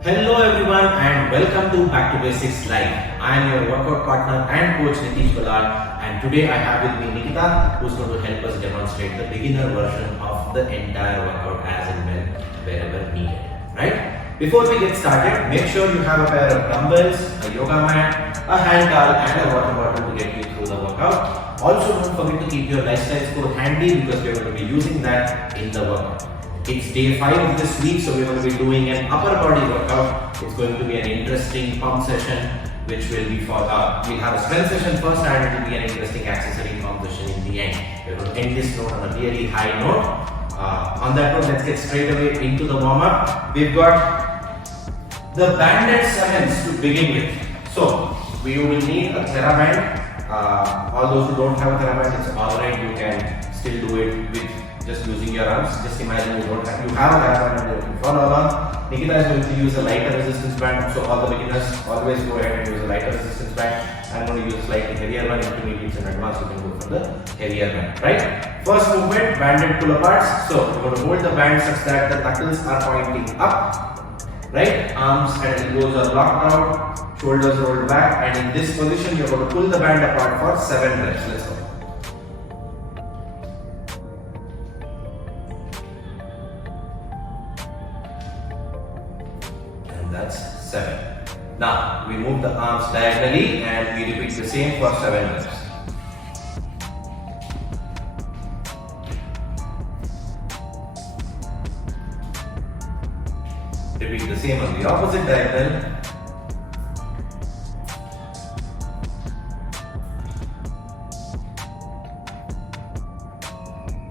Hello everyone and welcome to Back to Basics Live. I am your workout partner and coach Nitish Ballard, and today I have with me Nikita, who's going to help us demonstrate the beginner version of the entire workout as and when wherever needed. Right? Before we get started, make sure you have a pair of dumbbells, a yoga mat, a hand towel and a water bottle to get you through the workout. Also, don't forget to keep your lifestyle score handy because we are going to be using that in the workout. It's day 5 of this week, so we're going to be doing an upper body workout. It's going to be an interesting pump session, which will be for, we'll have a strength session first and it will be an interesting accessory pump session in the end. We're going to end this note on a really high note. On that note, let's get straight away into the warm up. We've got the banded 7s to begin with. So, we will need a TheraBand. All those who don't have a TheraBand, it's alright, you can still do it with just using your arms. Just imagine you have a TheraBand and you can follow along. Nikita is going to use a lighter resistance band, so all the beginners always go ahead and use a lighter resistance band. I'm going to use a slightly heavier one. Intermediates and advanced, you can go for the heavier band, right? First movement, banded pull aparts. So we're going to hold the band such that the knuckles are pointing up, right? Arms and elbows are locked out, shoulders rolled back, and in this position you're going to pull the band apart for 7 reps. Let's go. That's 7. Now we move the arms diagonally and we repeat the same for 7 reps. Repeat the same on the opposite diagonal.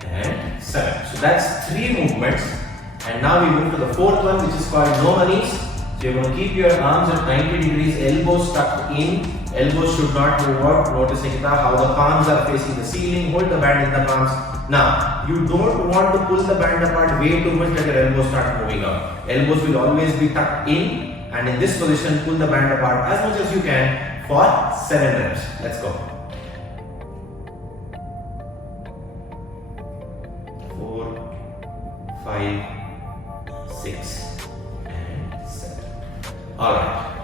And 7. So that's 3 movements. And now we move to the 4th one, which is called no knees. So you're going to keep your arms at 90 degrees, elbows tucked in, elbows should not move out. Notice Nikita how the palms are facing the ceiling, hold the band in the palms. Now, you don't want to pull the band apart way too much that your elbows start moving out. Elbows will always be tucked in, and in this position, pull the band apart as much as you can for 7 reps. Let's go. 4, 5, 6. Alright.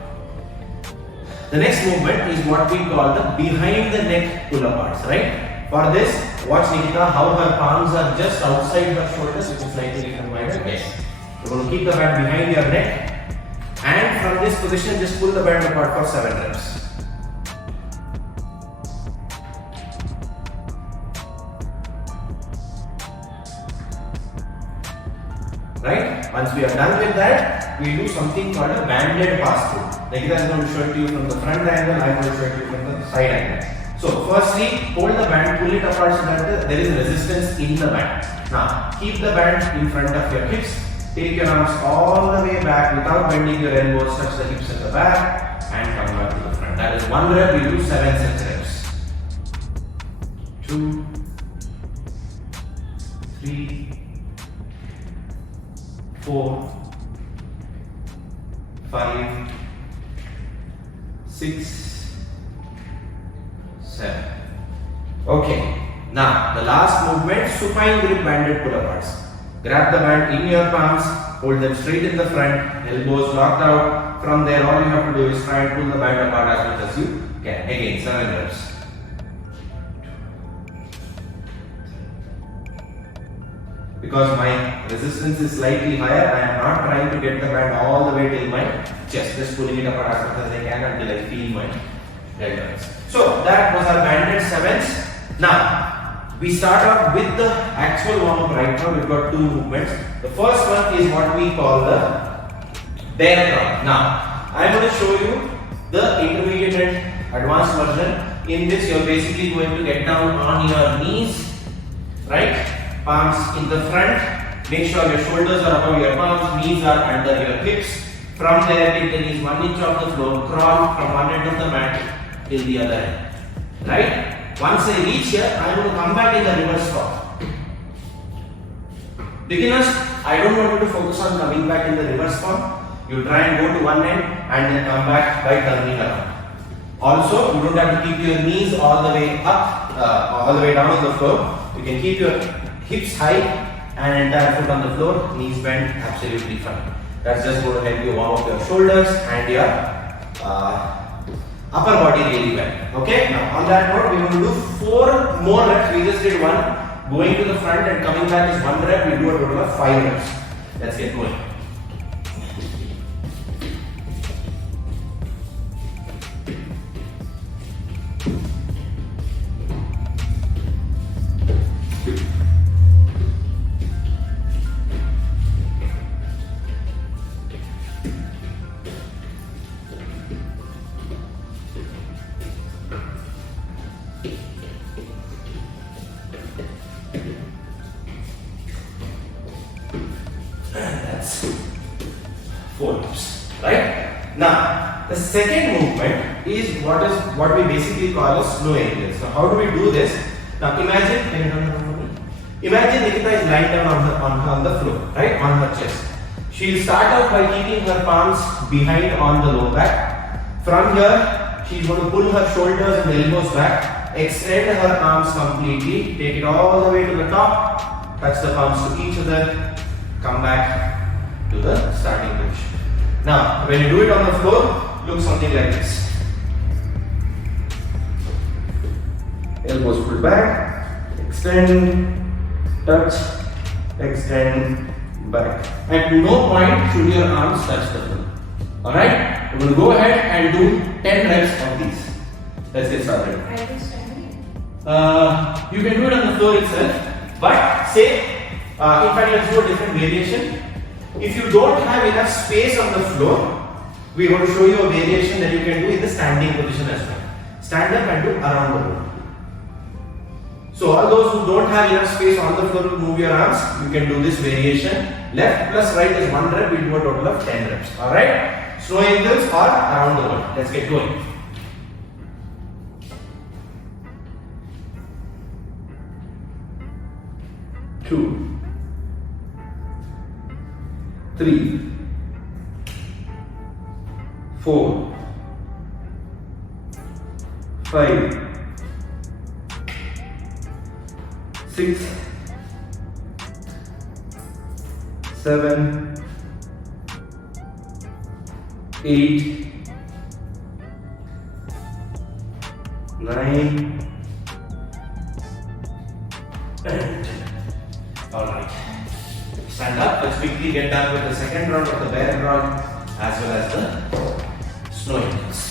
The next movement is what we call the behind the neck pull aparts, right? For this, watch Nikita how her palms are just outside her shoulders, which is slightly different wider. Yes. You're going to keep the band behind your neck, and from this position, just pull the band apart for 7 reps. Right? Once we are done with that, we do something called a banded pass through. Nikita is going to show it to you from the front angle, I am going to show it to you from the side angle. So, firstly, hold the band, pull it apart so that there is resistance in the band. Now, keep the band in front of your hips, take your arms all the way back without bending your elbows, touch the hips at the back, and come back to the front. That is 1 rep, we do 7 such reps. 2, 3, 4, 5, 6, 7. Okay, now the last movement, supine grip banded pull aparts. Grab the band in your palms, hold them straight in the front, elbows locked out. From there, all you have to do is try and pull the band apart as much as you can. Again, 7 reps. Because my resistance is slightly higher, I am not trying to get the band all the way till my chest, just pulling it apart as much as I can until I feel my deltoids. So that was our banded 7s. Now we start off with the actual warm up right now. We've got 2 movements. The first one is what we call the bear crawl. Now I'm going to show you the intermediate and advanced version. In this, you're basically going to get down on your knees, right? Palms in the front, make sure your shoulders are above your palms, knees are under your hips. From there, take the knees 1 inch off the floor, crawl from one end of the mat till the other end. Right? Once I reach here, I am going to come back in the reverse form. Beginners, I don't want you to focus on coming back in the reverse form. You try and go to one end and then come back by turning around. Also, you don't have to keep your knees all the way up, all the way down on the floor. You can keep your hips high and entire foot on the floor, knees bent, absolutely fine. That's just going to help you warm up your shoulders and your upper body really well. Okay, now on that note, we're going to do 4 more reps. We just did 1. Going to the front and coming back is 1 rep. We do a total of 5 reps. Let's get going. That's 4 reps, right? Now, the second movement is what we basically call a snow angel. So, how do we do this? Now, imagine Nikita is lying down on the floor, right, on her chest. She'll start out by keeping her palms behind on the low back. From here, she's going to pull her shoulders and elbows back, extend her arms completely, take it all the way to the top, touch the palms to each other, come back to the starting position. Now, when you do it on the floor, look something like this. Elbows pulled back, extend, touch, extend, back. At no point should your arms touch the floor. Alright? We're going to go ahead and do 10 reps of these. Let's get started. You can do it on the floor itself, but say, in fact, let's do a different variation. If you don't have enough space on the floor, we're going to show you a variation that you can do in the standing position as well. Stand up and do around the room. So all those who don't have enough space on the floor to move your arms, you can do this variation. Left plus right is 1 rep, we do a total of 10 reps. Alright? Snow angels or around the world. Let's get going. Two, 3, 4, 5, 6, 7, 8, 9, and 10. Alright. Stand up. Let's quickly get done with the second round of the bear round as well as the snow angels.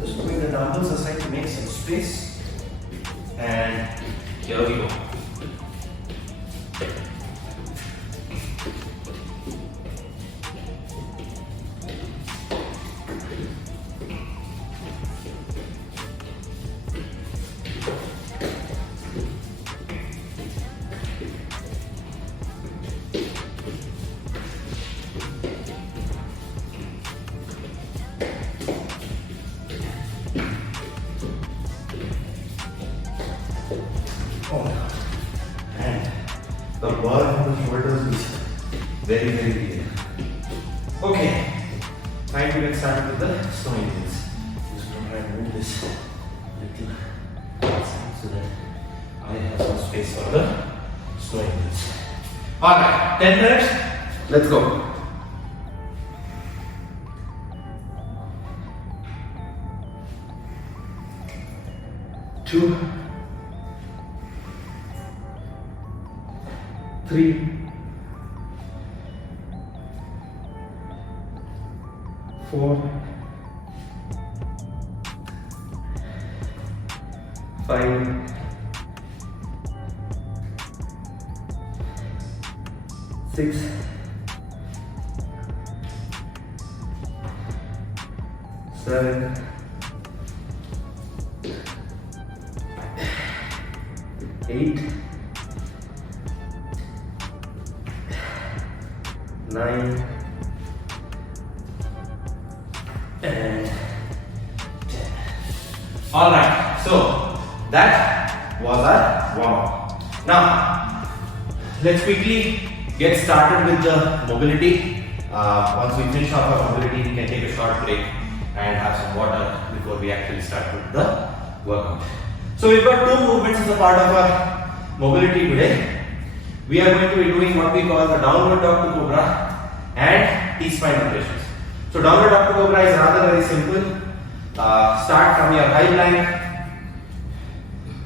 Just moving the dumbbells aside to make some space. And here we go. And the burn on the shoulders is very, very real. Okay, time to get started with the snow angels. Just going to try and move this little outside so that I have some space for the snow angels. Alright, 10 minutes. Let's go. Two, 3, 4, 5, 6, 7, 8, 9, and 10. Alright, so that was our warm up. Now, let's quickly get started with the mobility. Once we finish off our mobility, we can take a short break and have some water before we actually start with the workout. So we've got 2 movements as a part of our mobility today. We are going to be doing what we call the downward dog to cobra and T-spine rotations. So downward dog to cobra is rather very simple. Start from your high plank,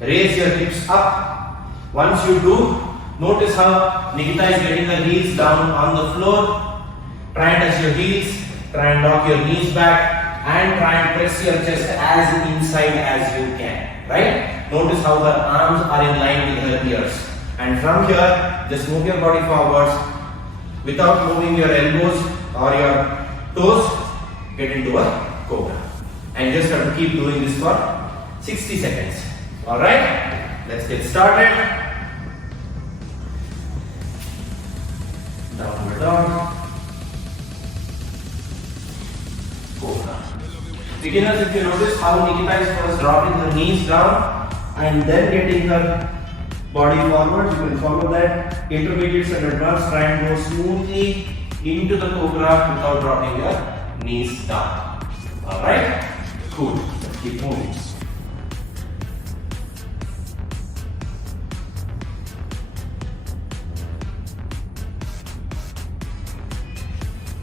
raise your hips up. Once you do, notice how Nikita is getting her heels down on the floor. Try and touch your heels, try and lock your knees back, and try and press your chest as inside as you can. Right? Notice how her arms are in line with her ears. And from here, just move your body forwards without moving your elbows or your toes. Get into a cobra. And just have to keep doing this for 60 seconds. Alright? Let's get started. Downward dog. Cobra. Beginners, if you notice how Nikita is first dropping her knees down and then getting her body forward, you can follow that. Intermediates and advanced, try and go smoothly into the cobra without dropping your knees down. Alright? Cool. Let's keep moving.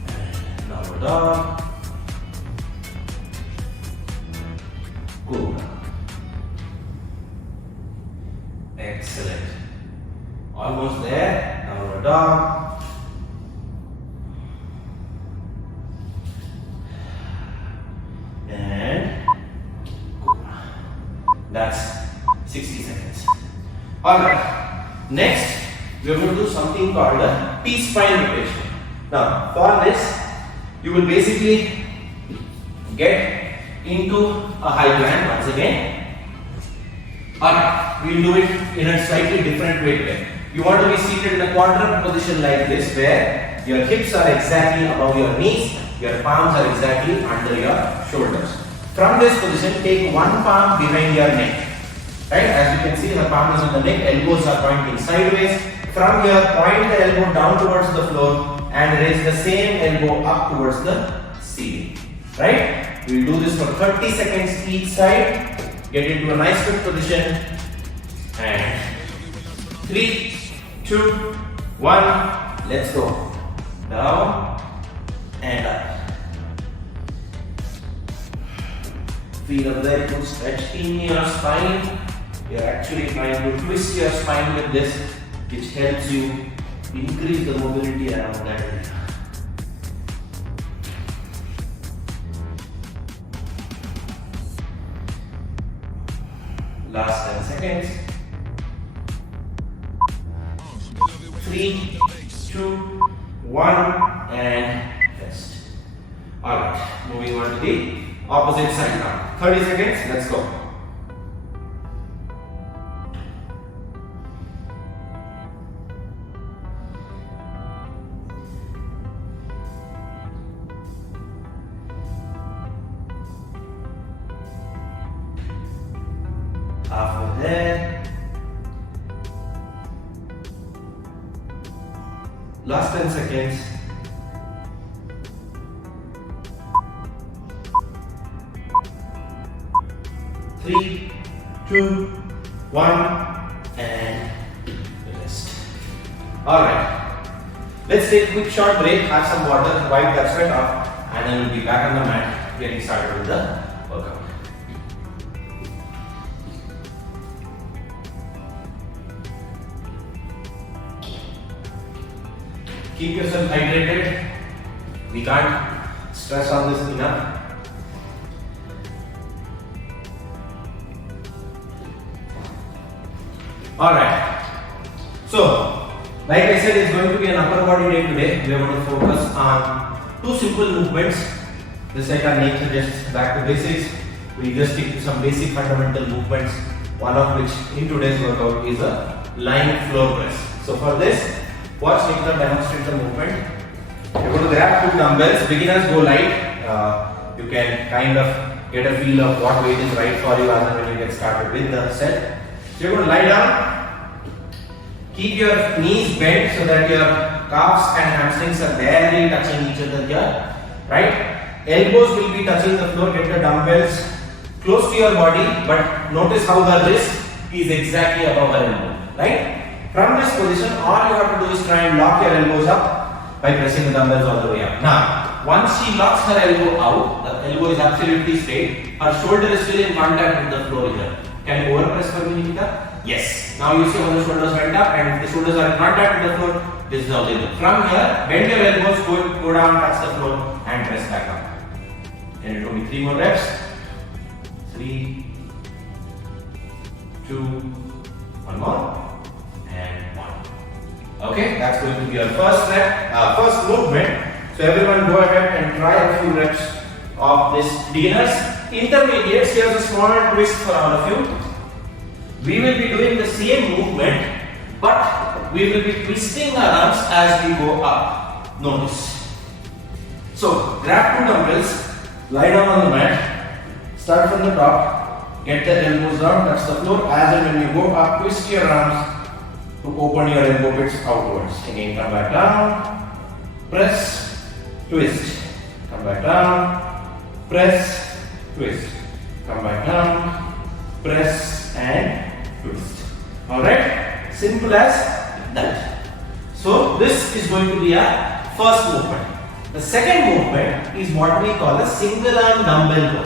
And downward dog. Cobra. Excellent. Almost there. Downward dog. And cobra. That's 60 seconds. Alright. Next, we are going to do something called a T-spine rotation. Now, for this, you will basically get into a high plank once again. Alright, we will do it in a slightly different way today. You want to be seated in a quadrant position like this, where your hips are exactly above your knees, your palms are exactly under your shoulders. From this position, take one palm behind your neck. Right? As you can see, the palm is on the neck, elbows are pointing sideways. From here, point the elbow down towards the floor and raise the same elbow up towards the ceiling. Right? We will do this for 30 seconds each side. Get into a nice good position. And 3, 2, 1. Let's go. Down and up. Feel a very good stretch in your spine. You are actually trying to twist your spine with this, which helps you increase the mobility around that area. Last 10 seconds. 3, 2, 1, and rest. Alright, moving on to the opposite side now. 30 seconds, let's go. Half there. Last 10 seconds. 3, 2, 1, and rest. Alright. Let's take a quick short break, have some water, wipe that sweat off, and then we'll be back on the mat getting started with the workout. Keep yourself hydrated. We can't stress on this enough. Alright. So, like I said, it's going to be an upper body day today. We are going to focus on two simple movements. Just like our name suggests, back to basics. We just stick to some basic fundamental movements. One of which in today's workout is a lying floor press. So for this, watch Nikita demonstrate the movement. You're going to grab two dumbbells. Beginners go light. You can kind of get a feel of what weight is right for you as and when you get started with the set. So you're going to lie down. Keep your knees bent so that your calves and hamstrings are barely touching each other here. Right? Elbows will be touching the floor. Get the dumbbells close to your body, but notice how the wrist is exactly above her elbow. Right? From this position, all you have to do is try and lock your elbows up. by pressing the dumbbells all the way up. Now, once she locks her elbow out, the elbow is absolutely straight, her shoulder is still in contact with the floor here. Can you overpress for me, Nikita? Yes. Now you see how the shoulders went up, and if the shoulders are in contact with the floor, this is how they look. From here, bend your elbows, go down, touch the floor, and press back up. Can you do me 3 more reps? 3, 2, 1 more, and 1. Okay, that's going to be our first rep, first movement. So everyone go ahead and try a few reps of this. Beginners, intermediates, here's a small twist for all of you. We will be doing the same movement, but we will be twisting our arms as we go up. Notice. So grab 2 dumbbells, lie down on the mat, start from the top, get the elbows down, touch the floor. As and when you go up, twist your arms to open your elbow pits outwards. Again, come back down, press, twist, come back down, press, twist, come back down, press and twist. Alright, simple as that. So this is going to be our first movement. The second movement is what we call a single arm dumbbell row.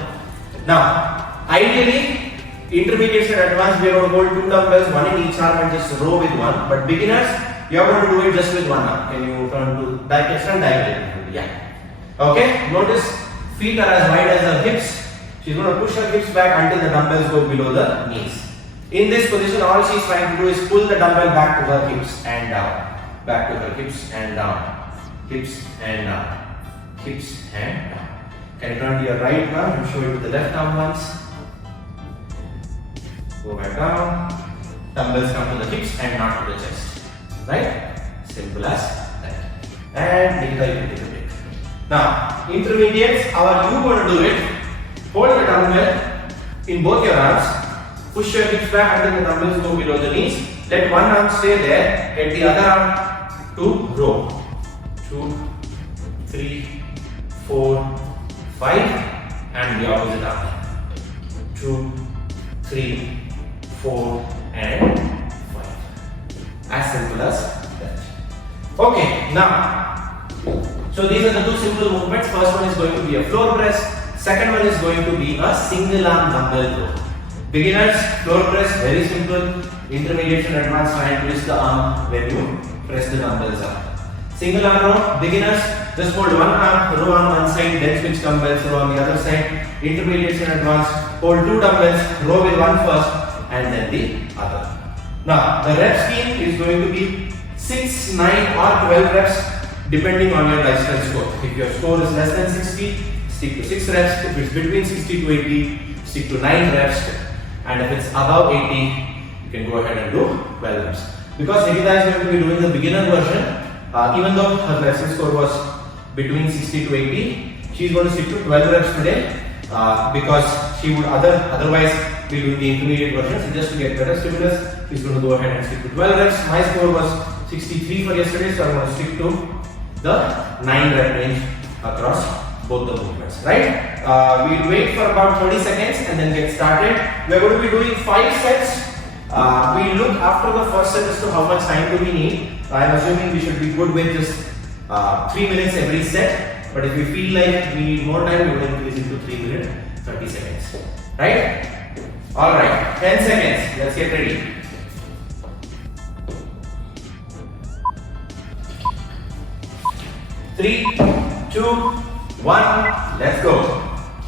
Now, ideally, intermediates and advanced, we are going to hold 2 dumbbells, 1 in each arm and just row with 1. But beginners, you are going to do it just with 1 arm. Can you turn to extend diagonally? Yeah. Okay. Notice feet are as wide as her hips. She's going to push her hips back until the dumbbells go below the knees. In this position, all she's trying to do is pull the dumbbell back to her hips and down. Back to her hips and down. Hips and down. Hips and down. Can you turn to your right arm and show it with the left arm once? Go back down, dumbbells come to the hips and not to the chest. Right? Simple as that. And Nikita, you can take a break. Now, intermediates, how are you going to do it? Hold the dumbbell in both your arms, push your hips back until the dumbbells go below the knees. Let one arm stay there, get the other arm to row. 2, 3, 4, 5, and the opposite arm. 2, 3, 4 and 5. As simple as that. Okay, now, so these are the 2 simple movements. First one is going to be a floor press. Second one is going to be a single arm dumbbell row. Beginners, floor press, very simple. Intermediate and advanced, try and twist the arm when you press the dumbbells up. Single arm row, beginners, just hold one arm, row on one side, then switch dumbbells, row on the other side. Intermediate and advanced, hold 2 dumbbells, row with one first, and then the other. Now, the rep scheme is going to be 6, 9 or 12 reps depending on your lifestyle score. If your score is less than 60, stick to 6 reps. If it's between 60 to 80, stick to 9 reps. And if it's above 80, you can go ahead and do 12 reps. Because Nikita is going to be doing the beginner version, even though her lesson score was between 60 to 80, she is going to stick to 12 reps today because she would otherwise be doing the intermediate version. So just to get better stimulus, she's going to go ahead and stick to 12 reps. My score was 63 for yesterday, so I'm going to stick to the 9 rep range across both the movements, right? We'll wait for about 30 seconds and then get started. We're going to be doing 5 sets. We'll look after the first set as to how much time do we need. I'm assuming we should be good with just 3 minutes every set. But if we feel like we need more time, we will increase it to 3 minutes, 30 seconds. Right? Alright, 10 seconds. Let's get ready. Three, 2, 1, let's go.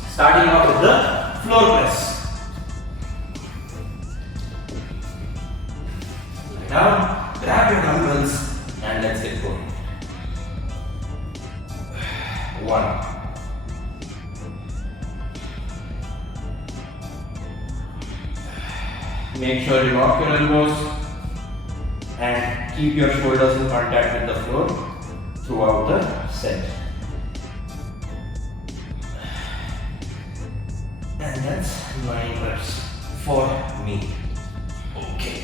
Starting off with the floor press. Lie down, grab your dumbbells, and let's get going. 1. Make sure you lock your elbows and keep your shoulders in contact with the floor throughout the set. And that's 9 reps for me. Okay.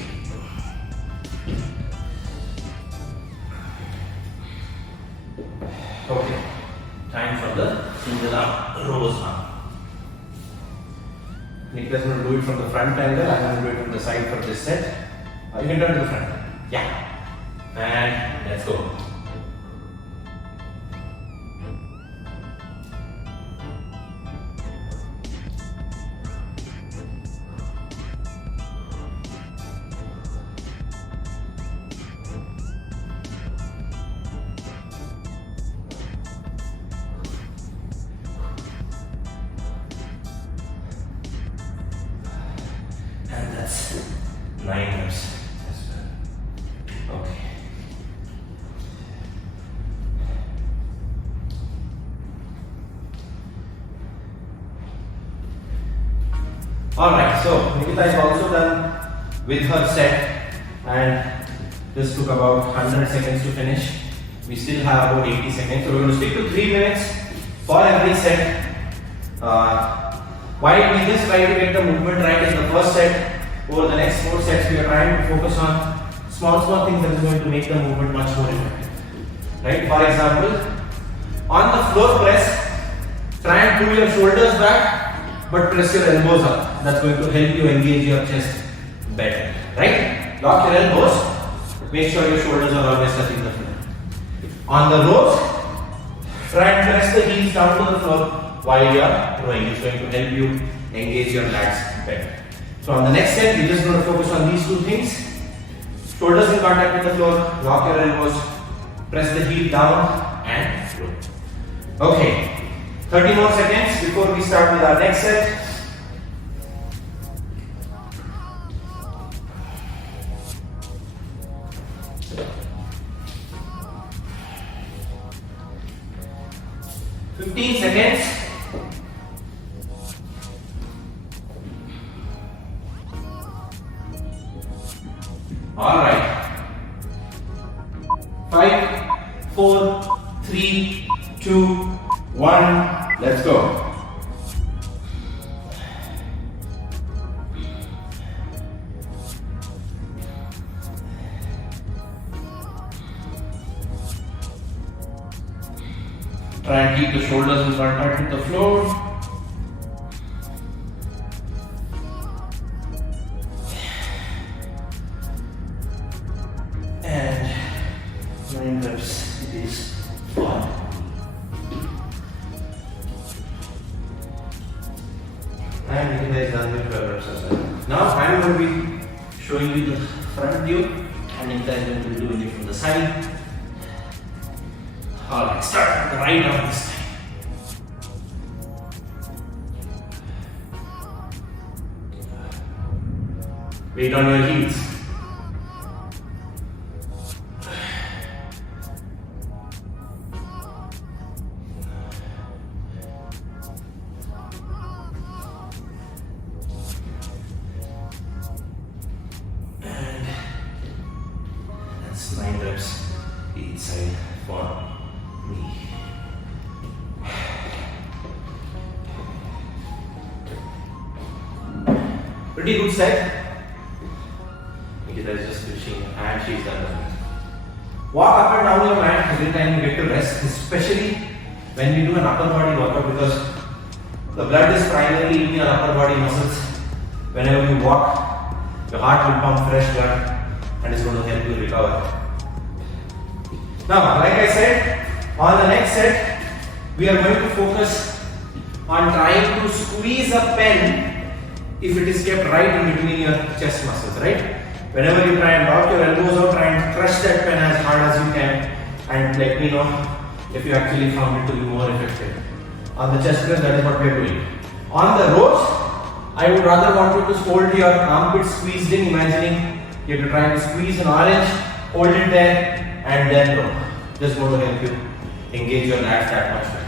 Okay. Time for the single arm rows now. Nicholas is going to do it from the front angle. I'm going to do it from the side for this set. You can turn to the front. Yeah. And let's go. 9 reps as well. Okay. Alright, so Nikita is also done with her set, and this took about 100 seconds to finish. We still have about 80 seconds, so we're going to stick to 3 minutes for every set. While we just try to get the movement right in the first set, over the next 4 sets we are trying to focus on small things that is going to make the movement much more effective. Right? For example, on the floor press, try and pull your shoulders back, but press your elbows up. That's going to help you engage your chest better. Right? Lock your elbows. Make sure your shoulders are always touching the floor. On the rows, try and press the heels down to the floor while you are rowing. It's going to help you engage your lats better. So on the next set, we're just going to focus on these 2 things. Shoulders in contact with the floor, lock your elbows, press the heel down and row. Okay. 30 more seconds before we start with our next set. Seconds. All right. 5, 4, 3, 2, 1. Let's go. Try and keep the shoulders in contact with the floor. And 9 reps. It is fun. And Nikita is done with 12 reps as well. Now I am going to be showing you the front view, and Nikita is going to be doing it from the side. Alright, start with the right arm this time. Weight on your heels. And that's 9 reps each side for me. Pretty good set. Nikita is just finishing and she's done. Walk up and down your mat every time you get to rest, especially when we do an upper body workout, because the blood is primarily in your upper body muscles. Whenever you walk, your heart will pump fresh blood and it's going to help you recover. Now, like I said, on the next set, we are going to focus on trying to squeeze a pen if it is kept right in between your chest muscles, right? Whenever you try and lock your elbows out, try and crush that pen as hard as you can, and let me know if you actually found it to be more effective. On the chest press, that is what we are doing. On the rows, I would rather want you to hold your armpits squeezed in, imagining you have to try to squeeze an orange, hold it there, and then row. Just going to help you engage your lats that much better.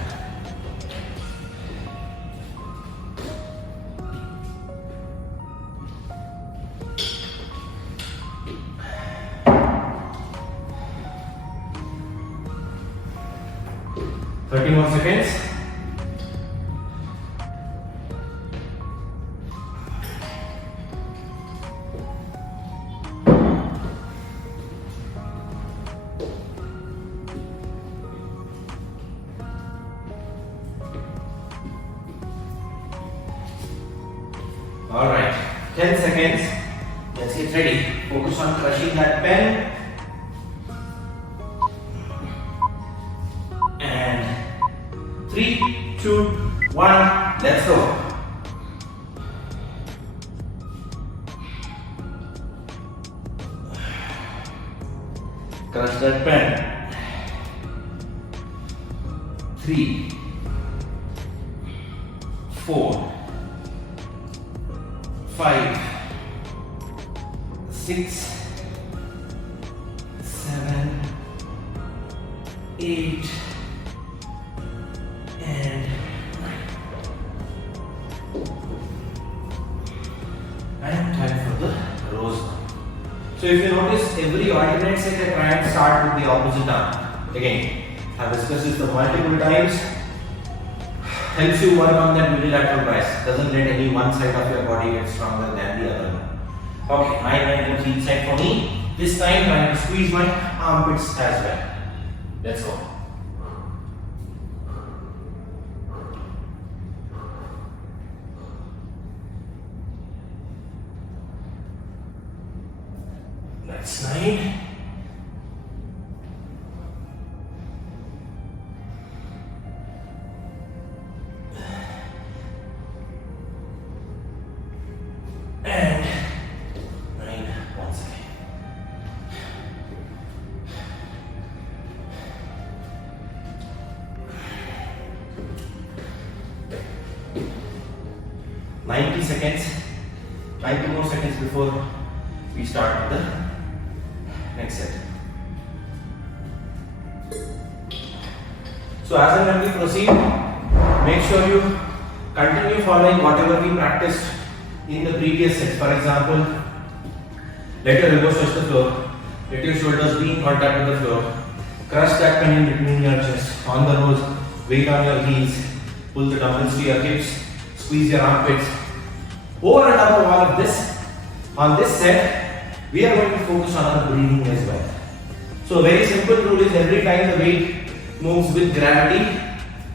Thirty more seconds. All right, 10 seconds. Let's get ready. Focus on crushing that pen. And 3, 2, 1, let's go. Crush that pen. 3, 4, 5, 6, 7, 8, and 9. And time for the rows. So if you notice, every alternate set I try and start with the opposite arm. Again, I've discussed this multiple times. Helps you work on that unilateral press. Doesn't let any one side of your body get stronger than the other one. Okay, 9 items each side for me. This time trying to squeeze my armpits as well. Let's go. That's 9. And 9 once again. Seconds, 90 more seconds before we start with the next set. So as and when we proceed, make sure you continue following whatever we practiced in the previous set. For example, let your elbows touch the floor, let your shoulders be in contact with the floor, crush that pen in between your chest, on the rows, weight on your heels, pull the dumbbells to your hips, squeeze your armpits. Over and above all of this, on this set, we are going to focus on our breathing as well. So a very simple rule is every time the weight moves with gravity,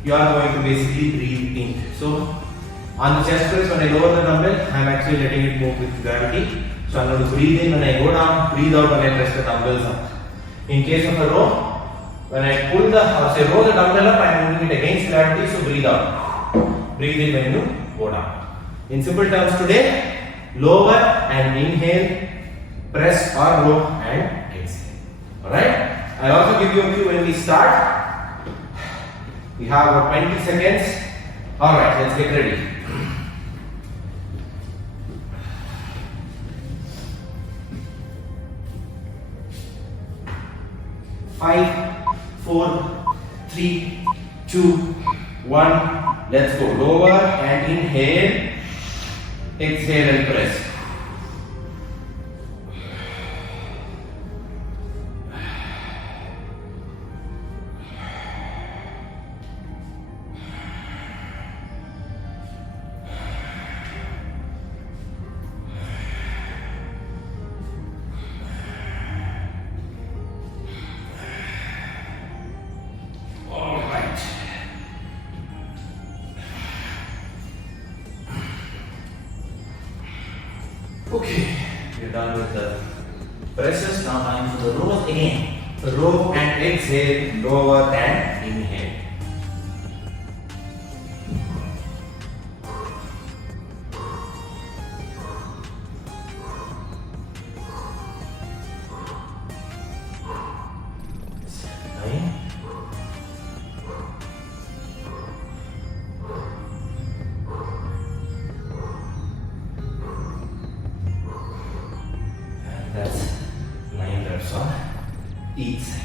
you are going to basically breathe in. So on the chest press, when I lower the dumbbell, I am actually letting it move with gravity. So I am going to breathe in when I go down, breathe out when I press the dumbbells up. In case of a row, when I roll the dumbbell up, I am moving it against gravity, so breathe out. Breathe in when you go down. In simple terms today, lower and inhale, press or row and exhale. Alright? I'll also give you a cue when we start. We have about 20 seconds. Alright, let's get ready. Five, 4, 3, 2, 1. Let's go. Lower and inhale. Exhale and press. All right. Okay, we're done with the presses. Now time for the rows again. So row and exhale, lower and inhale. That's 9 reps on each side.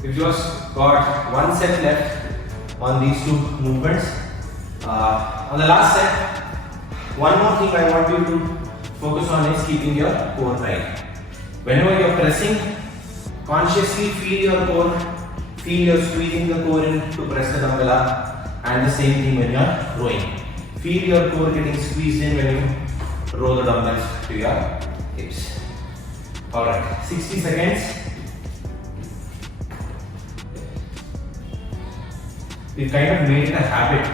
We've just got one set left on these two movements. On the last set, one more thing I want you to focus on is keeping your core tight. Whenever you're pressing, consciously feel your core, feel you're squeezing the core in to press the dumbbell up, and the same thing when you're rowing. Feel your core getting squeezed in when you row the dumbbells to your hips. Alright, 60 seconds. We've kind of made it a habit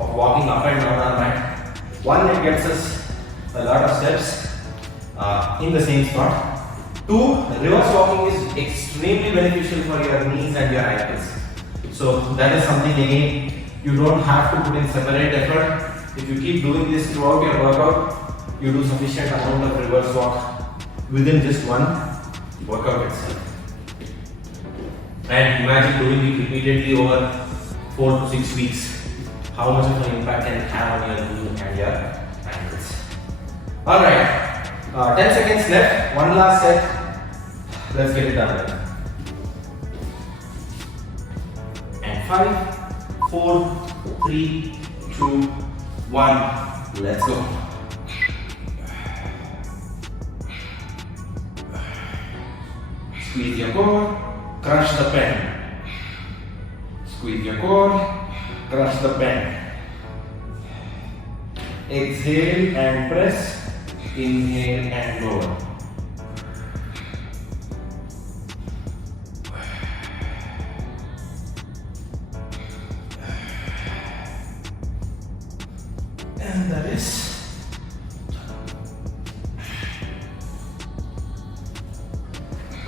of walking up and down our mat. One, it gets us a lot of steps in the same spot. Two, reverse walking is extremely beneficial for your knees and your ankles. So that is something again you don't have to put in separate effort. If you keep doing this throughout your workout, you do sufficient amount of reverse walk within just one workout itself. And imagine doing it repeatedly over 4 to 6 weeks. How much of an impact can it have on your knee and your ankles? Alright, 10 seconds left, one last set. Let's get it done. And 5, 4, 3, 2, 1. Let's go. Squeeze your core, crush the pen. Squeeze your core, crush the pen. Exhale and press. Inhale and lower. And that is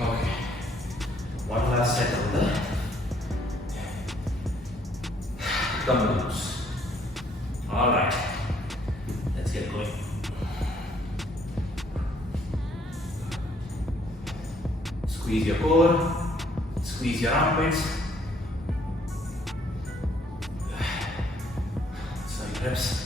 okay. One last set of the dumbbells. All right, let's get going. Squeeze your core, squeeze your armpits. Sorry, reps.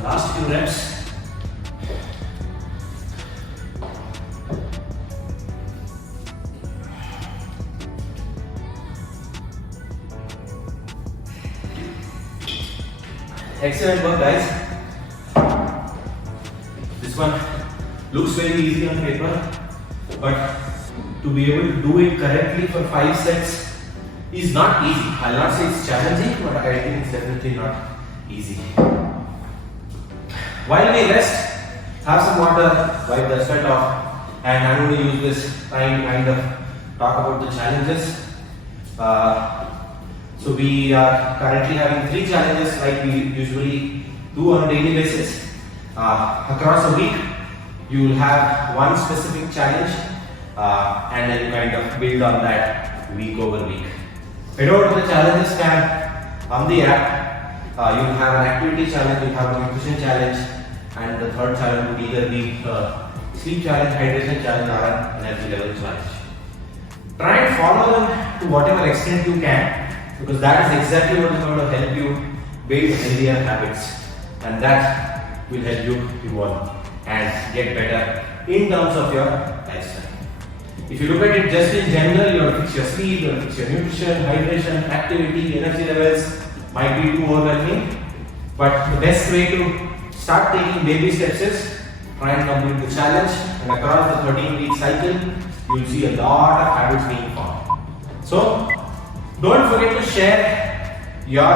Last few reps. Excellent work, guys. This one looks very easy on paper, but to be able to do it correctly for 5 sets is not easy. I'll not say it's challenging, but I think it's definitely not easy. While we rest, have some water, wipe the sweat off, and I'm going to use this time to kind of talk about the challenges. So we are currently having 3 challenges like we usually do on a daily basis. Across a week, you will have one specific challenge, and then you kind of build on that week over week. Head over to the challenges tab on the app. You will have an activity challenge, you will have a nutrition challenge, and the third challenge would either be sleep challenge, hydration challenge, or an energy level challenge. Try and follow them to whatever extent you can, because that is exactly what is going to help you build healthier habits, and that will help you evolve and get better in terms of your lifestyle. If you look at it just in general, you have to fix your sleep, you have to fix your nutrition, hydration, activity, energy levels might be too overwhelming, but the best way to start taking baby steps is try and complete the challenge, and across the 13-week cycle, you will see a lot of habits being formed. So, don't forget to share your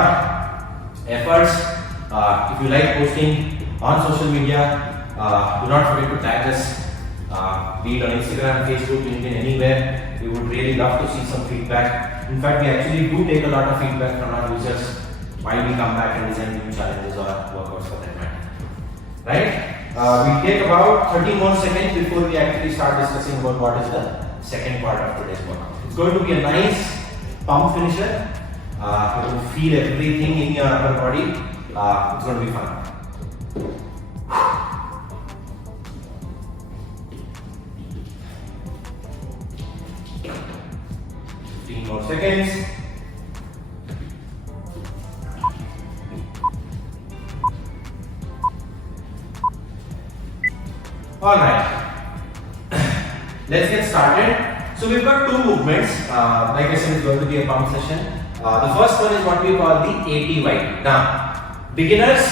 efforts. If you like posting on social media, do not forget to tag us, be it on Instagram, Facebook, LinkedIn, anywhere. We would really love to see some feedback. In fact, we actually do take a lot of feedback from our users while we come back and design new challenges or workouts for that matter. Right? We take about 30 more seconds before we actually start discussing about what is the second part of today's workout. It's going to be a nice pump finisher. You will feel everything in your upper body. It's going to be fun. 15 more seconds. Alright, let's get started. So we've got 2 movements. Like I said, it's going to be a pump session. The first one is what we call the ATY. Now, beginners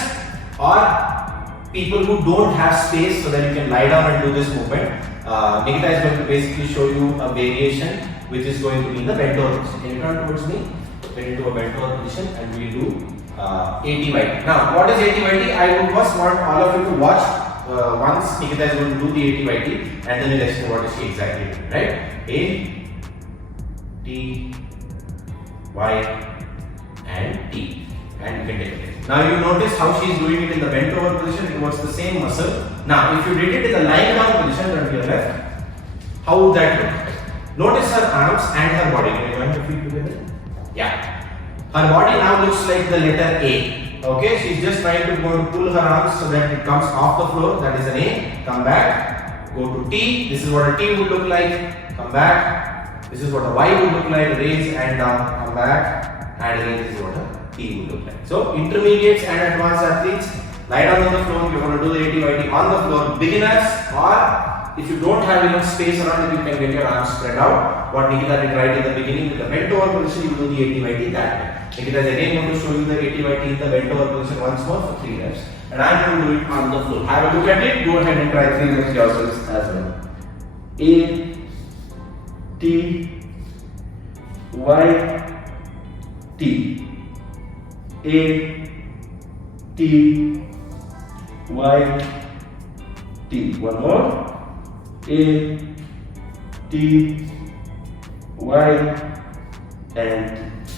or people who don't have space so that you can lie down and do this movement, Nikita is going to basically show you a variation which is going to be in the bent over position. Can you turn towards me? Get into a bent over position and we'll do ATYT. Now, what is ATYT? I would first want all of you to watch once Nikita is going to do the ATYT, and then we'll explain what is she exactly doing, right? A, T, Y, and T. And you can take it. Now you notice how she is doing it in the bent over position. It was the same muscle. Now, if you did it in the lying down position, turn to your left, how would that look? Notice her arms and her body. Can you join your feet together? Yeah. Her body now looks like the letter A. Okay, she's just trying to go and pull her arms so that it comes off the floor. That is an A. Come back. Go to T. This is what a T would look like. Come back. This is what a Y would look like. Raise and down. Come back. And again, this is what a T would look like. So, intermediates and advanced athletes, lie down on the floor. You're going to do the ATYT on the floor. Beginners, or if you don't have enough space around it, you can get your arms spread out. What Nikita did right in the beginning with the bent over position, you do the ATYT that way. Nikita is again going to show you the ATYT in the bent over position once more for 3 reps. And I'm going to do it on the floor. Have a look at it. Go ahead and try 3 reps yourselves as well. A, T, Y, T. A, T, Y, T. One more. A, T, Y, and T.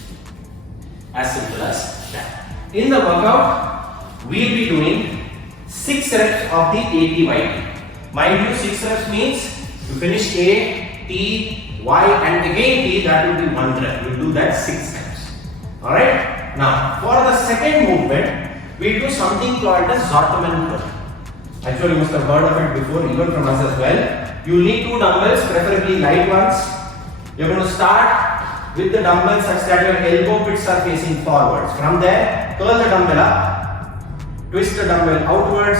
As simple as that. In the workout, we'll be doing 6 reps of the ATYT. Mind you, 6 reps means you finish A, T, Y, and again T. That will be 1 rep. We'll do that 6 reps. Alright? Now, for the second movement, we'll do something called a Zottoman curl. Actually, you must have heard of it before, even from us as well. You need 2 dumbbells, preferably light ones. You're going to start with the dumbbell such that your elbow pits are facing forwards. From there, curl the dumbbell up, twist the dumbbell outwards,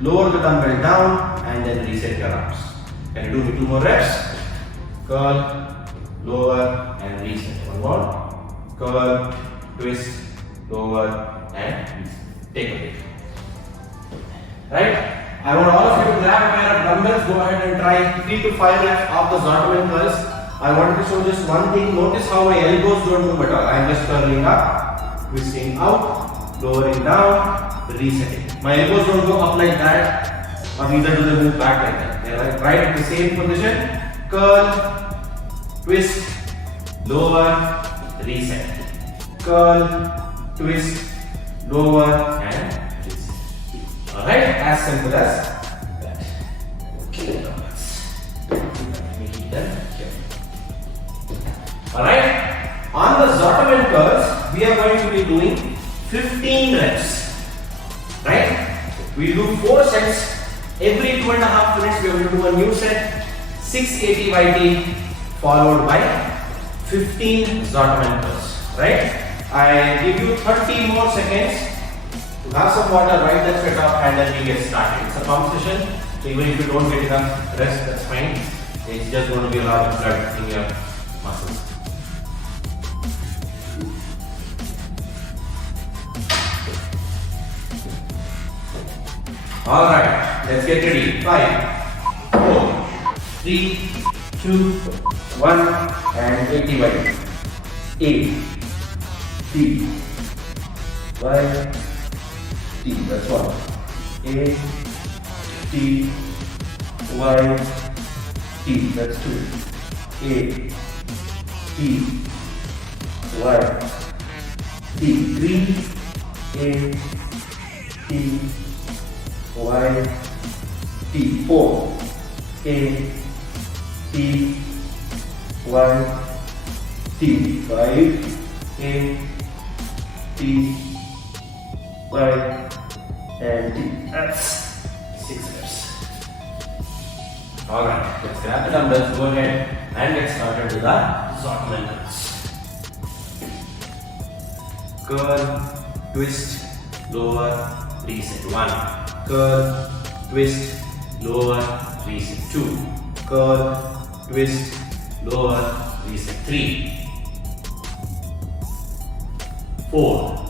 lower the dumbbell down, and then reset your arms. Can you do me 2 more reps? Curl, lower, and reset. One more. Curl, twist, lower, and reset. Take a break. Right? I want all of you to grab a pair of dumbbells, go ahead and try 3 to 5 reps of the Zottoman curls. I wanted to show just one thing. Notice how my elbows don't move at all. I am just curling up, twisting out, lowering down, resetting. My elbows don't go up like that, or neither do they move back like that. They are right at the same position. Curl, twist, lower, reset. Curl, twist, lower, and reset. Alright, as simple as that. Okay, alright, on the Zottoman curls, we are going to be doing 15 reps. Right? We'll do 4 sets. Every 2.5 minutes, we are going to do a new set. 6 ATYT followed by 15 Zottoman curls. Right? I give you 30 more seconds to have some water, wipe that sweat off, and then we get started. It's a pump session, so even if you don't get enough rest, that's fine. It's just going to be a lot of blood in your muscles. Alright, let's get ready. 5, 4, 3, 2, 1, and ATYT. A, T, Y, T. That's 1. A, T, Y, T. That's 2. A, T, Y, T. 3. A, T, Y, T. 4. A, T, Y, T. 5. A, T, Y, and T. That's 6 reps. Alright, let's grab the dumbbells, go ahead and get started with the Zottoman curls. Curl, twist, lower, reset. 1. Curl, twist, lower, reset. 2. Curl, twist, lower, reset. 3. 4.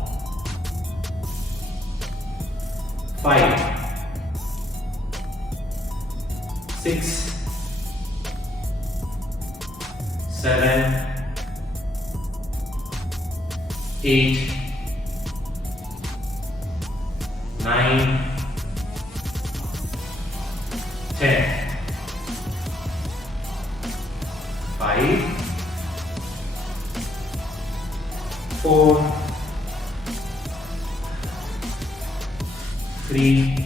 5. 6. 7. 8. 9, 10, 5, 4, 3,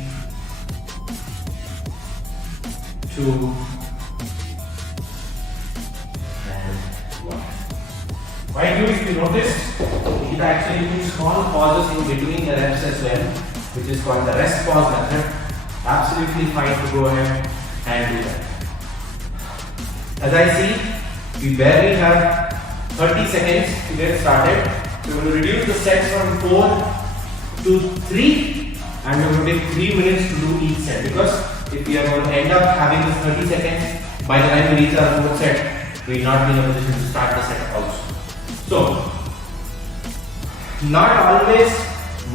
2, and 1. Mind you, if you notice, it actually puts small pauses in between the reps as well, which is called the rest pause method. Absolutely fine to go ahead and do that. As I see, we barely have 30 seconds to get started. So we're going to reduce the sets from 4 to 3, and we're going to take 3 minutes to do each set, because if we are going to end up having this 30 seconds, by the time we reach our fourth set, we will not be in a position to start the set also. So, not always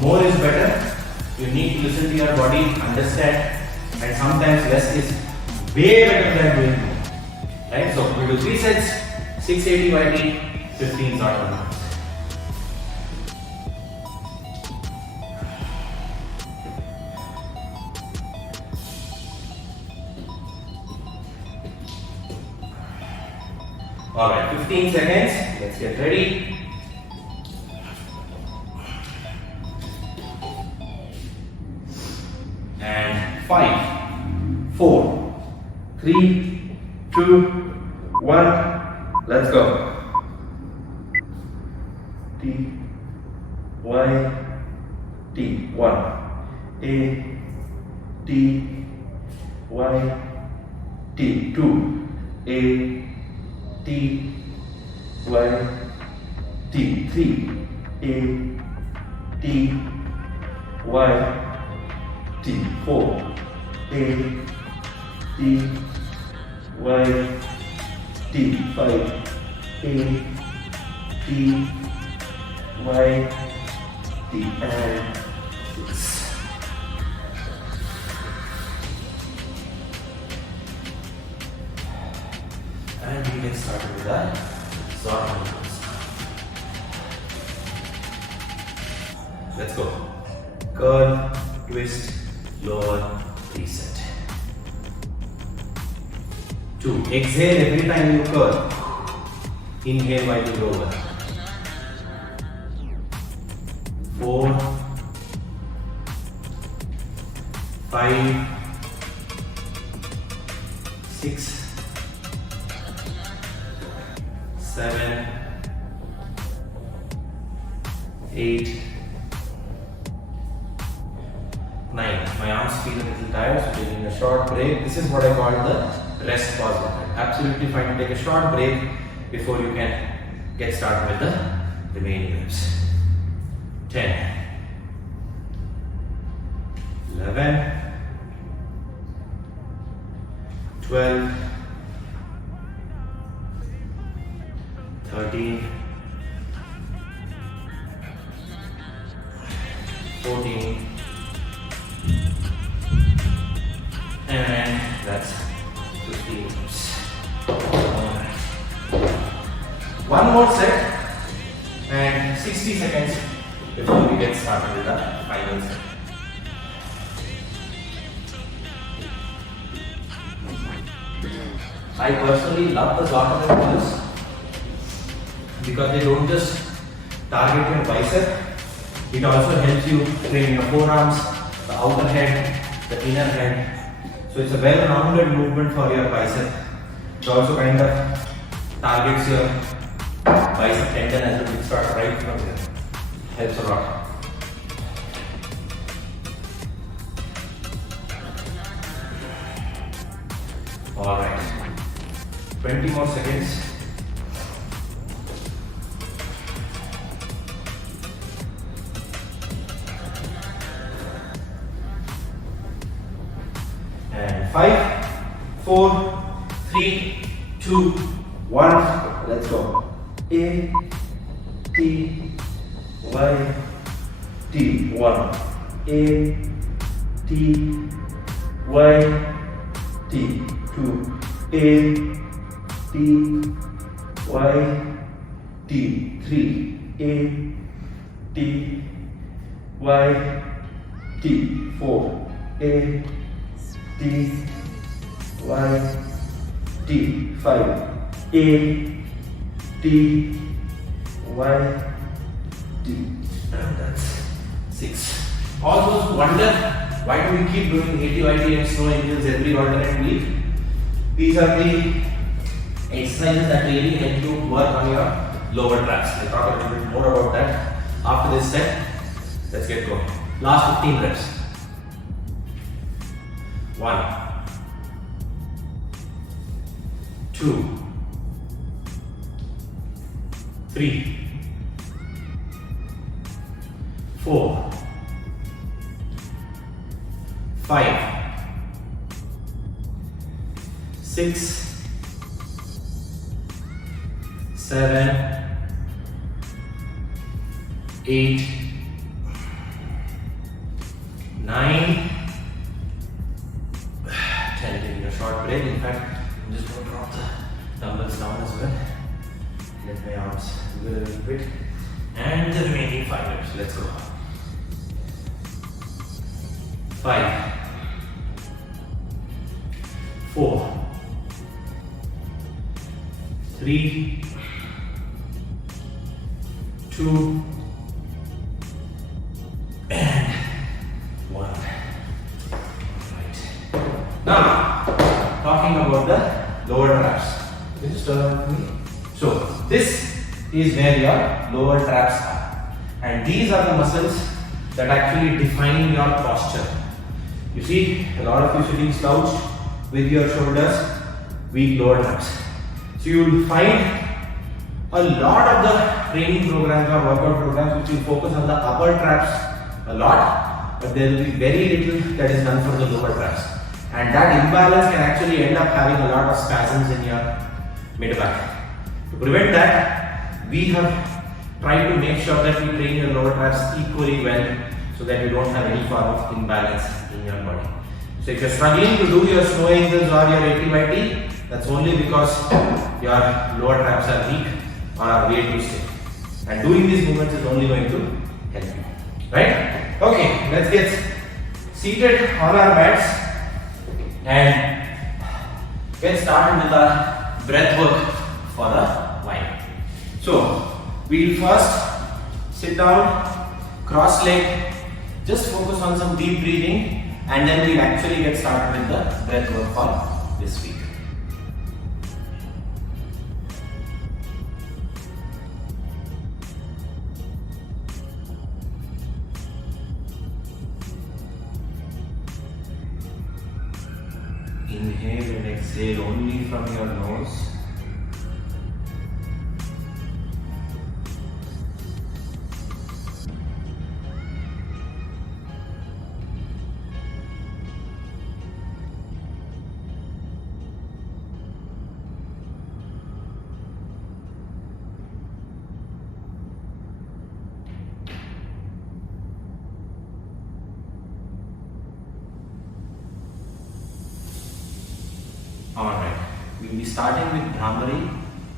more is better. You need to listen to your body, understand, and sometimes less is way better than doing more. Right? So, we do 3 sets, 680 YT, 15 sort of minutes. Alright, 15 seconds. Let's get ready. And 5, 4, 3, 2, 1. Let's go. T, Y, T. 1. A, T, Y, T. 2. A, T, Y, T. 3. A, T, Y, T. 4. A, T, Y, T. 5. A, T, Y, T. And 6. And we get started with that. Short movements. Let's go. Curl, twist, lower, reset. 2. Exhale every time you curl. Inhale while you lower. 4, 5, 6, 7, 8, 9. My arms feel a little tired, so taking a short break. This is what I call the rest pause method. Absolutely fine to take a short break before you can get started with the remaining reps. 10, 11, 12, 13, 14, and that's 15 reps. Alright. One more set and 60 seconds before we get started with the final set. I personally love the bottom pulls because they don't just target your bicep, it also helps you train your forearms, the outer head, the inner head. So it's a well-rounded movement for your bicep. It also kind of targets your bicep tendon as well, which starts right from here. Helps a lot. Alright. 20 more seconds. And 5, 4, 3, 2, 1. Let's go. A, T, Y, T. 1. A, T, Y, T. 2. A, T, Y, T. 3. A, T, Y, T. 4. A. T. Y. T. 5. A. T. Y. T. And that's 6. Also wonder why do we keep doing ATYT and snow angels every alternate week? These are the exercises that really help you work on your lower traps. I'll talk a little bit more about that after this set. Let's get going. Last 15 reps. 1, 2, 3, 4, 5, 6, 7, 8, 9, 10. Taking a short break. In fact, I'm just going to drop the dumbbells down as well. Let my arms go a little bit. And the remaining 5 reps. Let's go. 5, 4, 3, 2, and 1. Right. Now, talking about the lower traps. Just turn with me. So, this is where your lower traps are. And these are the muscles that actually define your posture. You see, a lot of you sitting slouched with your shoulders, weak lower traps. So you will find a lot of the training programs or workout programs which will focus on the upper traps a lot, but there will be very little that is done for the lower traps. And that imbalance can actually end up having a lot of spasms in your mid back. To prevent that, we have tried to make sure that we train your lower traps equally well so that you don't have any form of imbalance in your body. So if you're struggling to do your snow angels or your ATYT, that's only because your lower traps are weak or are way too stiff. And doing these movements is only going to help you. Right? Okay, let's get seated on our mats and get started with our breath work for a while. So, we'll first sit down, cross leg, just focus on some deep breathing, and then we'll actually get started with the breath work for this week. Inhale and exhale only from your nose. Alright, we will be starting with Bhramari,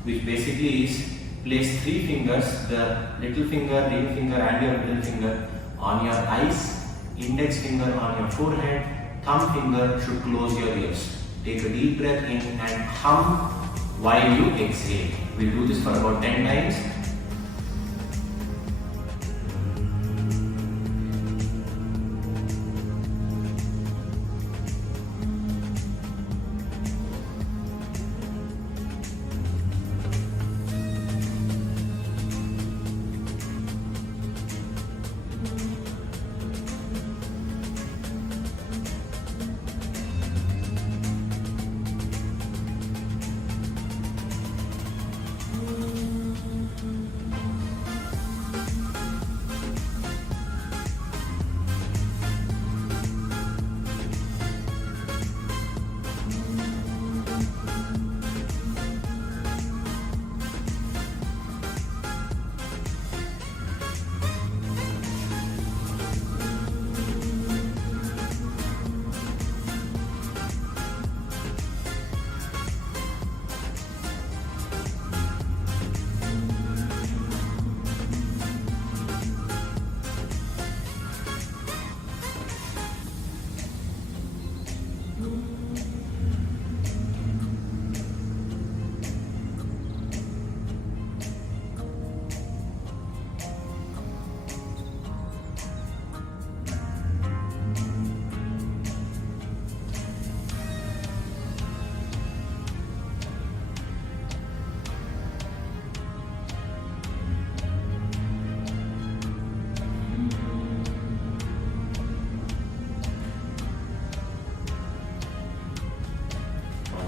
which basically is place 3 fingers, the little finger, ring finger and your middle finger on your eyes, index finger on your forehead, thumb finger should close your ears. Take a deep breath in and hum while you exhale. We'll do this for about 10 times.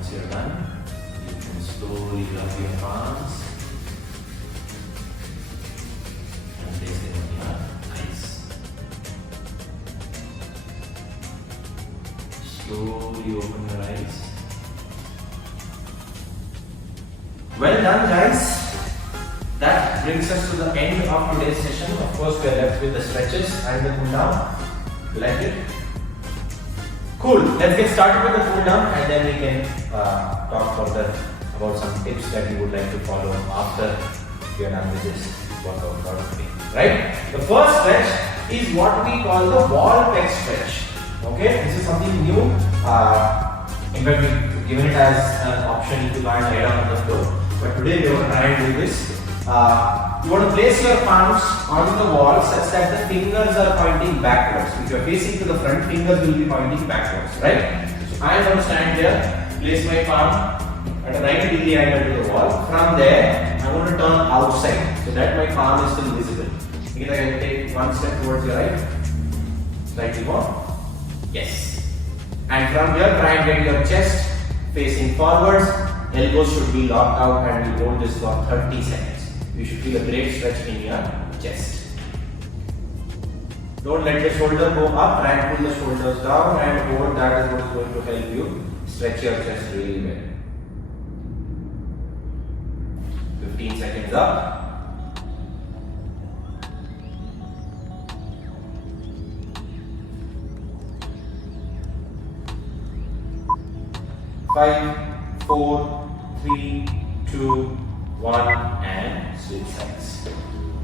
Once you're done, you can slowly rub your palms and place them on your eyes. Slowly open your eyes. Well done, guys. That brings us to the end of today's session. Of course, we are left with the stretches and the cool down. You like it? Cool. Let's get started with the cool down and then we can talk further about some tips that you would like to follow after we are done with this workout for today. Right? The first stretch is what we call the wall pec stretch. Okay? This is something new. In fact, we've given it as an option if you can't lay down on the floor. But today we are going to try and do this. You want to place your palms on the wall such that the fingers are pointing backwards. If you are facing to the front, fingers will be pointing backwards, right? So I am going to stand here, place my palm at a 90-degree angle to the wall. From there, I am going to turn outside so that my palm is still visible. Again, I can take one step towards the right, slightly more. Yes. And from here, try and get your chest facing forwards. Elbows should be locked out and we hold this for 30 seconds. You should feel a great stretch in your chest. Don't let the shoulder go up, try and pull the shoulders down and hold. That is what is going to help you stretch your chest really well. 15 seconds up. 5, 4, 3, 2, 1 and switch sides.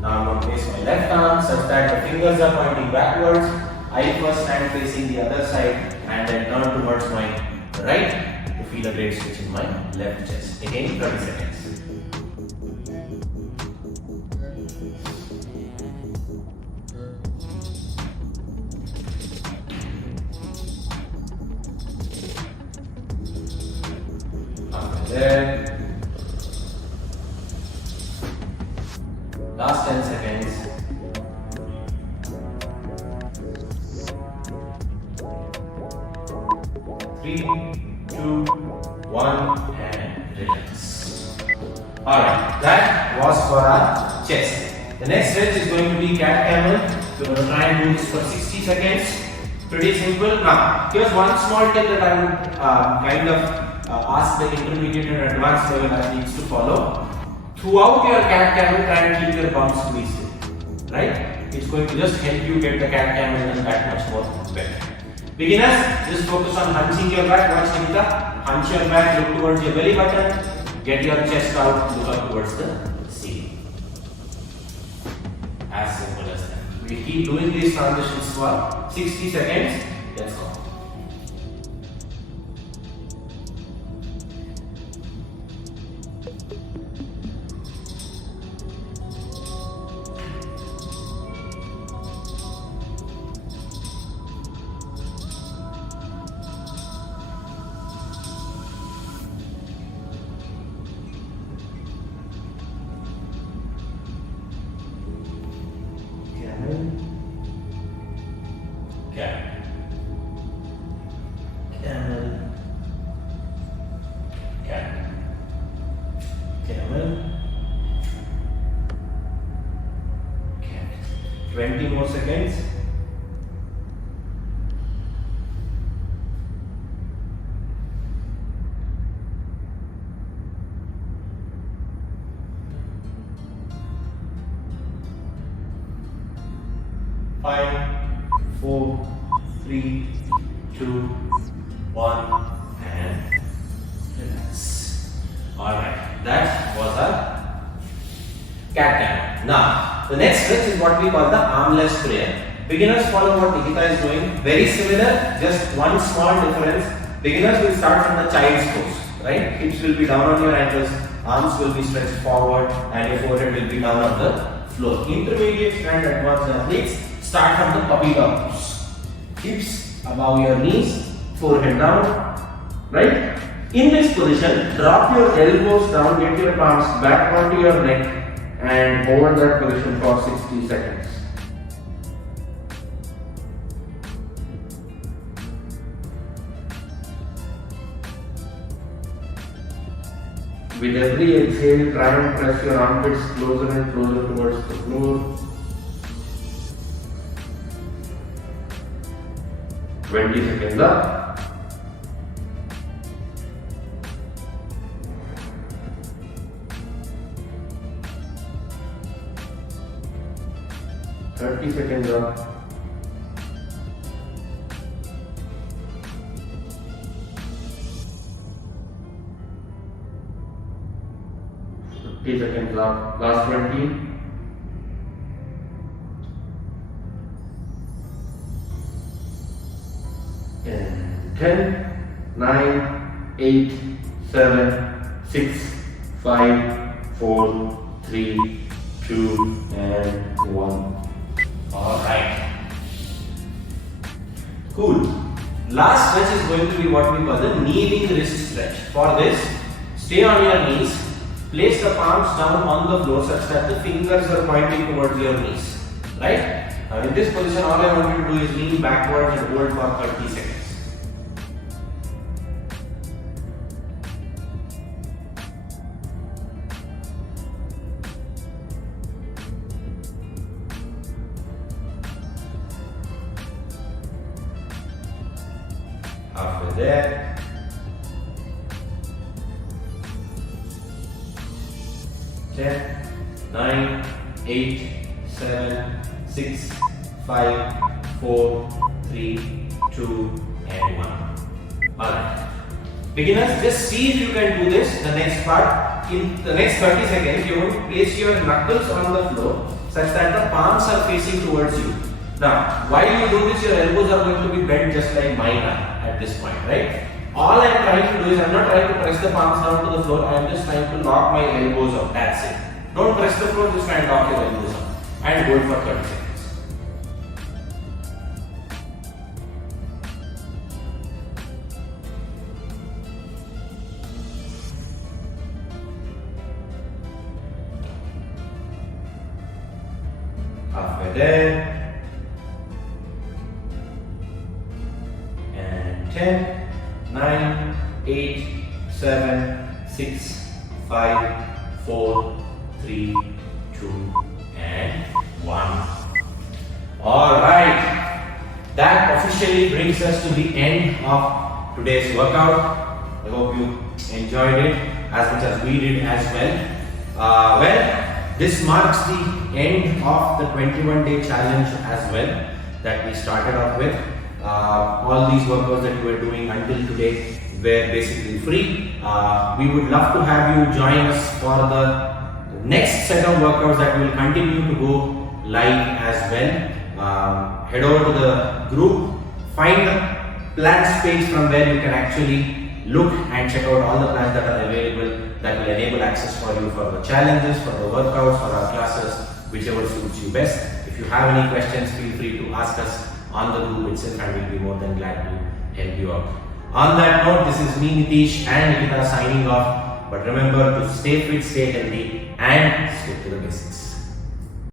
Now I'm going to place my left arm such that the fingers are pointing backwards. I first stand facing the other side and then turn towards my right to feel a great stretch in my left chest. Again 30 seconds. After that, last 10 seconds. 3, 2, 1 and relax. Alright, that was for our chest. The next stretch is going to be cat camel. We're going to try and do this for 60 seconds. Pretty simple. Now, here's one small tip that I would kind of ask the intermediate and advanced level athletes to follow. Throughout your cat camel, try and keep your bum squeezed, right? It's going to just help you get the cat camel done that much more better. Beginners, just focus on hunching your back. Watch Nikita. Hunch your back, look towards your belly button. Get your chest out, look up towards the ceiling. As simple as that. We keep doing these transitions for 60 seconds. Let's go. Camel, 20 more seconds. Five, 4, 3, 2, 1 and relax. Alright, that was a cat camel. Now, the next stretch is what we call the armless prayer. Beginners follow what Nikita is doing. Very similar, just one small difference. Beginners will start from the child's pose, right? Hips will be down on your ankles, arms will be stretched forward, and your forehead will be down on the floor. Intermediate and advanced athletes start from the puppy dog pose. Hips above your knees, forehead down, right? In this position, drop your elbows down, get your palms back onto your neck and hold that position for 60 seconds. With every exhale, try and press your armpits closer and closer towards the floor. 20 seconds up. 30 seconds up. 50 seconds up. Last 20. And 10, 9, 8, 7, 6, 5, 4, 3, 2, and 1. Alright. Cool. Last stretch is going to be what we call the kneeling wrist stretch. For this, stay on your knees, place the palms down on the floor such that the fingers are pointing towards your knees. Right? Now in this position, all I want you to do is lean backwards and hold for 30 seconds. Halfway there. Ten, 9, 8, 7, 6, 5, 4, 3, 2, and 1. Alright. Beginners, just see if you can do this. The next part, in the next 30 seconds, you want to place your knuckles on the floor such that the palms are facing towards you. Now, while you do this, your elbows are going to be bent just like mine are at this point, right? All I am trying to do is, I am not trying to press the palms down to the floor, I am just trying to lock my elbows out, that's it. Don't press the floor, just try and lock your elbows out. And hold for 30 seconds. Halfway there. 10, 9, 8, 7, 6, 5, 4, 3, 2, and 1. Alright, that officially brings us to the end of today's workout. I hope you enjoyed it as much as we did as well. This marks the end of the 21-day challenge as well that we started off with. All these workouts that you were doing until today were basically free. We would love to have you join us for the next set of workouts that will continue to go live as well. Head over to the group, find the plans page from where you can actually look and check out all the plans that are available that will enable access for you for the challenges, for the workouts, for our classes, whichever suits you best. If you have any questions, feel free to ask us on the group itself and we'll be more than glad to help you out. On that note, this is me Nitish and Nikita signing off. But remember to stay fit, stay healthy and stick to the basics.